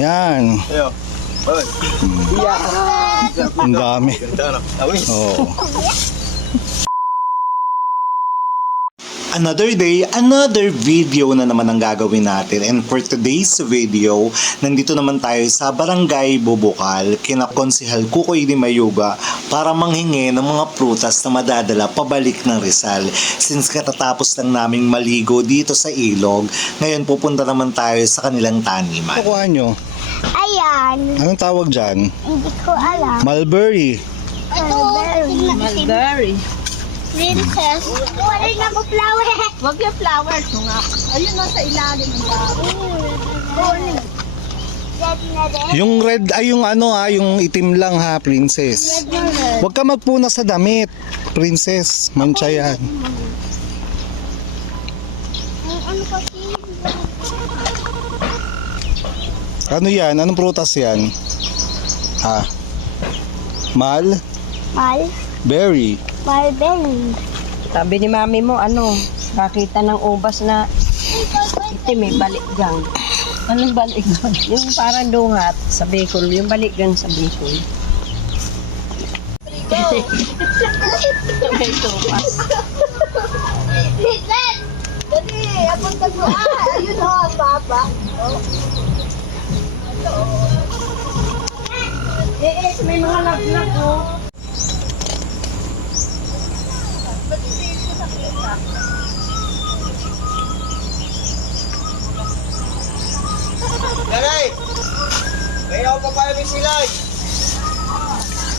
Yan. Ayo. Oy. Ang dami. Ganda na. Awi. Oo. Another day, another video na naman ang gagawin natin. And for today's video, nandito naman tayo sa Barangay Bubukal, kina Konsehal Kukoy de Mayuga para manghingi ng mga prutas na madadala pabalik ng Rizal. Since katatapos lang naming maligo dito sa ilog, ngayon pupunta naman tayo sa kanilang taniman. Kukuha nyo? Ayan. Anong tawag dyan? Hindi ko alam. Mulberry. Ito, Mulberry. princess. Wala na po flower. Wag yung flowers mo nga. Ayun na sa ilalim ng flower. Red na red. Yung red ay yung ano yung itim lang ha, princess. Red na red. Huwag ka magpuna sa damit, princess. Mancha yan. Ano kasi? Ano yan? Anong prutas yan? Ha? Mal? Berry. Marble. Sabi ni mami mo, nakita ng ubas na itim balik gang. Anong balik gang? Yung parang dungat sa Bicol, yung balik gang sa Bicol. May tupas. Princess! Dali, apunta ko. Ayun o, papa. May mga lagnat ko. Nanay! Kaya ako pa yung silay!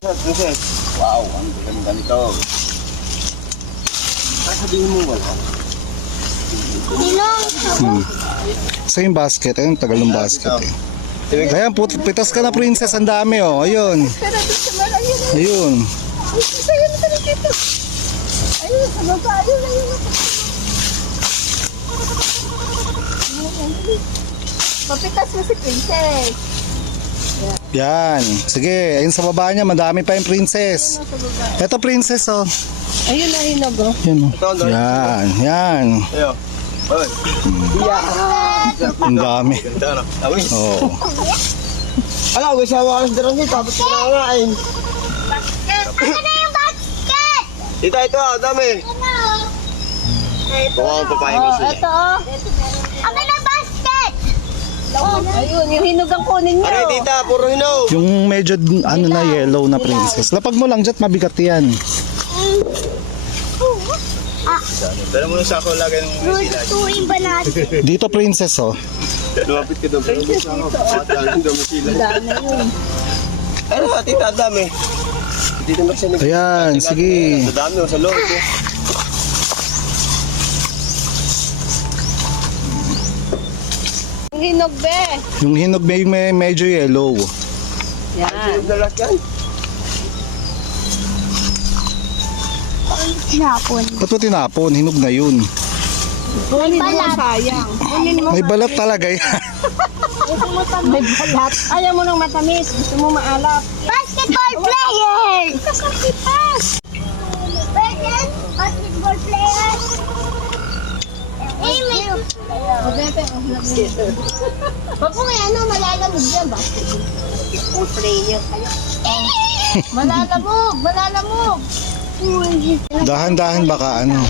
Princess. Wow, ang ganda nito. Sabihin mo wala. Sinong? Sa yung basket, ayun, tagal ng basket eh. Ayan, pitas ka na princess, ang dami oh. Ayun. Ayun. Ayun, sa baba, ayun. Papitas mo si Princess. Yan. Sige, ayun sa baba niya, madami pa yung princess. Ito princess oh. Ayun na yun, go. Yan oh. Yan, yan. Ayo. Oy. Ang dami. Ganda na. Awi. Oo. Ala, wisawa ka sa darang dito. Tapos ka na ngain. Basket! Ano na yung basket? Dito, ito dami. Ano? Buka ko papaya may silay. Ito, Ano na basket? Ayun, yung hinog ang kunin nyo. Aray, tita, puro hinog. Yung medyo ano na yellow na princess. Lapag mo lang dyan, mabigat yan. Dala mo na sa ako lagay ng may silay. Lutuin ba natin? Dito princess oh. Lumapit ka daw. Princess dito. Dala daw may silay. Ano, tita, dami. Dito na siya Ayan, sige. Sa dami, sa loob. Yung hinog, be. Yung hinog may medyo yellow. Yan. Hinog na lahat yan. Tinapon. Ba't mo tinapon? Hinog na yun. Kunin mo, sayang. Kunin mo. May balat talaga yan. May balat. Ayaw mo ng matamis. Gusto mo maalat. Basketball player! Present, basketball player. Amy! Pag mo nga malalamog yan ba? Basketball player kayo. Malalamog. Dahan-dahan baka ano.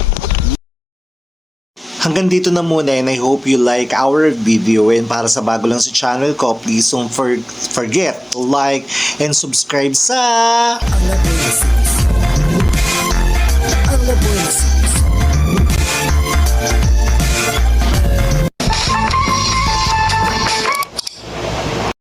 Hanggang dito na muna and I hope you like our video, and para sa bago lang sa channel ko, please don't forget to like and subscribe sa... Ang Labuenas.